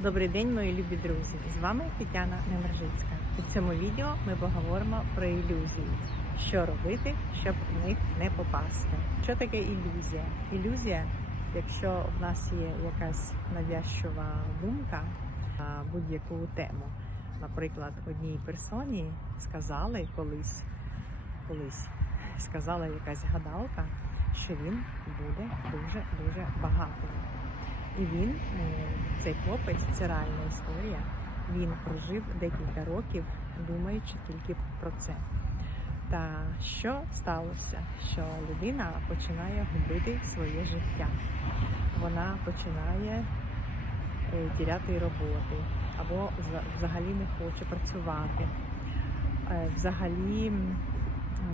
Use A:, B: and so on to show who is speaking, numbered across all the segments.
A: Добрий день, мої любі друзі! З вами Тетяна Немержицька. У цьому відео ми поговоримо про ілюзії. Що робити, щоб в них не попасти. Що таке ілюзія? Ілюзія, якщо в нас є якась навязчива думка на будь-яку тему. Наприклад, одній персоні сказали колись, колись сказала якась гадалка, що він буде дуже дуже багатий. І він, е, цей хлопець, це реальна історія. Він прожив декілька років, думаючи тільки про це. Та що сталося? Що людина починає губити своє життя. Вона починає е, тіряти роботи або взагалі не хоче працювати. Е, Взагалі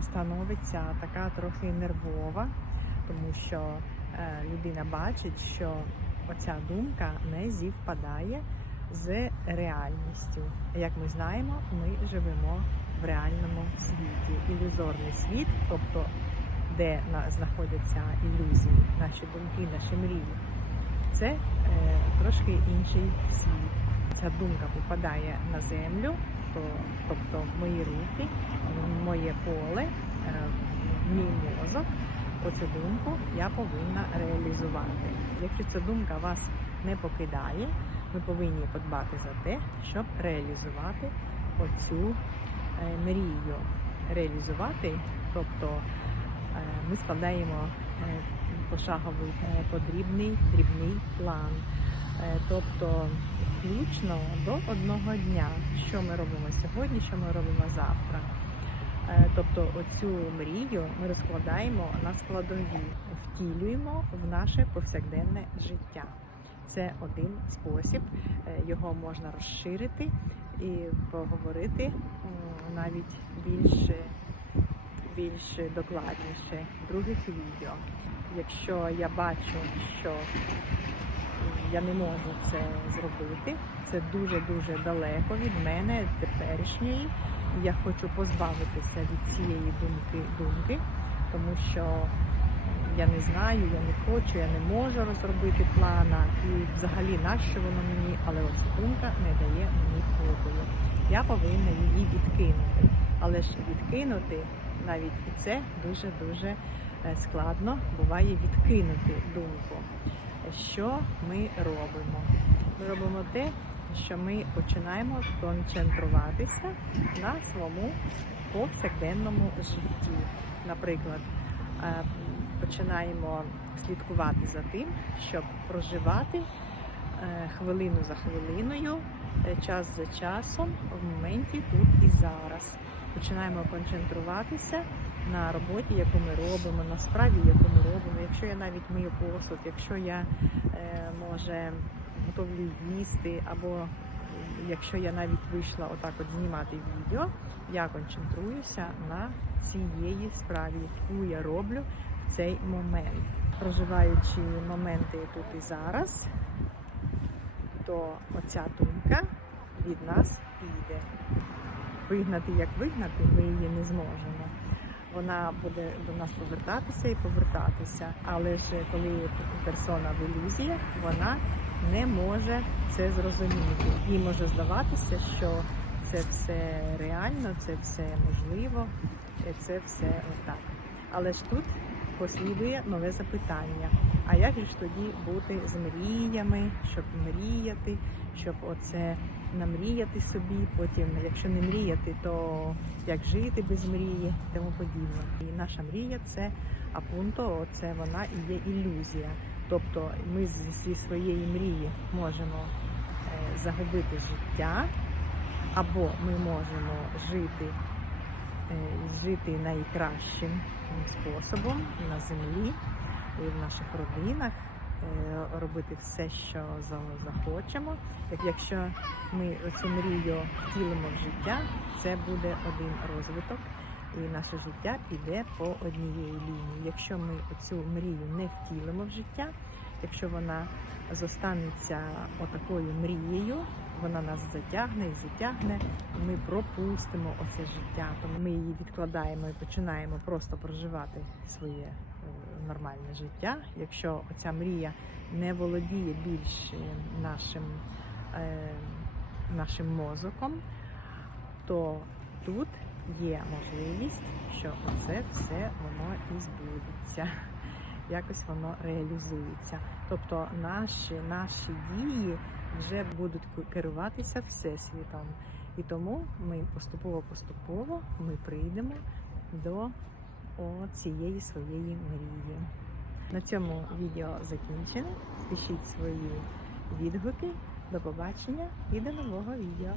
A: становиться така трохи нервова, тому що людина бачить, що оця думка не зівпадає з реальністю. Як ми знаємо, ми живемо в реальному світі. Ілюзорний світ, тобто де на- знаходяться ілюзії, наші думки, наші мрії. Це е, трошки інший світ. Ця думка попадає на землю, то, тобто мої руки, моє поле, е, мій мозок. Оцю думку я повинна реалізувати. Якщо ця думка вас не покидає, ми повинні подбати за те, щоб реалізувати оцю е, мрію. Реалізувати, тобто е, ми складаємо е, пошаговий подрібний дрібний план. Тобто включно до одного дня, що ми робимо сьогодні, що ми робимо завтра. Е, Тобто оцю мрію ми розкладаємо на складові, втілюємо в наше повсякденне життя. Це один спосіб, е, його можна розширити і поговорити навіть більше, більш докладніше в других відео. Якщо я бачу, що я не можу це зробити, це дуже-дуже далеко від мене теперішньої. Я хочу позбавитися від цієї думки, думки, тому що я не знаю, я не хочу, я не можу розробити плана і взагалі нащо воно мені, але оця думка не дає мені спокою. Я повинна її відкинути. Але ж відкинути навіть і це дуже дуже складно буває відкинути думку. Що ми робимо? Ми робимо те, що ми починаємо концентруватися на своєму повсякденному житті. Наприклад, е, починаємо слідкувати за тим, щоб проживати е, хвилину за хвилиною, е, час за часом, в моменті тут і зараз. Починаємо концентруватися на роботі, яку ми робимо, на справі, яку ми робимо. Якщо я навіть мию посуд, якщо я е, може готовлю їсти, або якщо я навіть вийшла отак от знімати відео, я концентруюся на цієї справі, яку я роблю в цей момент. Проживаючи моменти тут і зараз, то оця думка від нас піде. Вигнати як вигнати, ми її не зможемо. Вона буде до нас повертатися і повертатися. Але ж коли персона в ілюзіях, вона не може це зрозуміти. Їй може здаватися, що це все реально, це все можливо, це все отак. Але ж тут послідує нове запитання. А як же ж тоді бути з мріями, щоб мріяти, щоб оце намріяти собі, потім, якщо не мріяти, то як жити без мрії, тому подібне. І наша мрія це апунто, це вона і є ілюзія. Тобто ми зі своєї мрії можемо е, загубити життя, або ми можемо жити, е, жити найкращим способом на землі і в наших родинах, е, робити все, що захочемо. Якщо ми цю мрію втілимо в життя, це буде один розвиток, і наше життя піде по однієї лінії. Якщо ми цю мрію не втілимо в життя, якщо вона зостанеться отакою мрією, вона нас затягне і затягне. Ми пропустимо оце життя. Тому ми її відкладаємо і починаємо просто проживати своє е, нормальне життя. Якщо оця мрія не володіє більше нашим е, нашим мозоком, то тут є можливість, що це все воно і збудеться. Якось воно реалізується. Тобто наші, наші дії вже будуть керуватися всесвітом. І тому ми поступово-поступово ми прийдемо до цієї своєї мрії. На цьому відео закінчено. Пишіть свої відгуки. До побачення і до нового відео.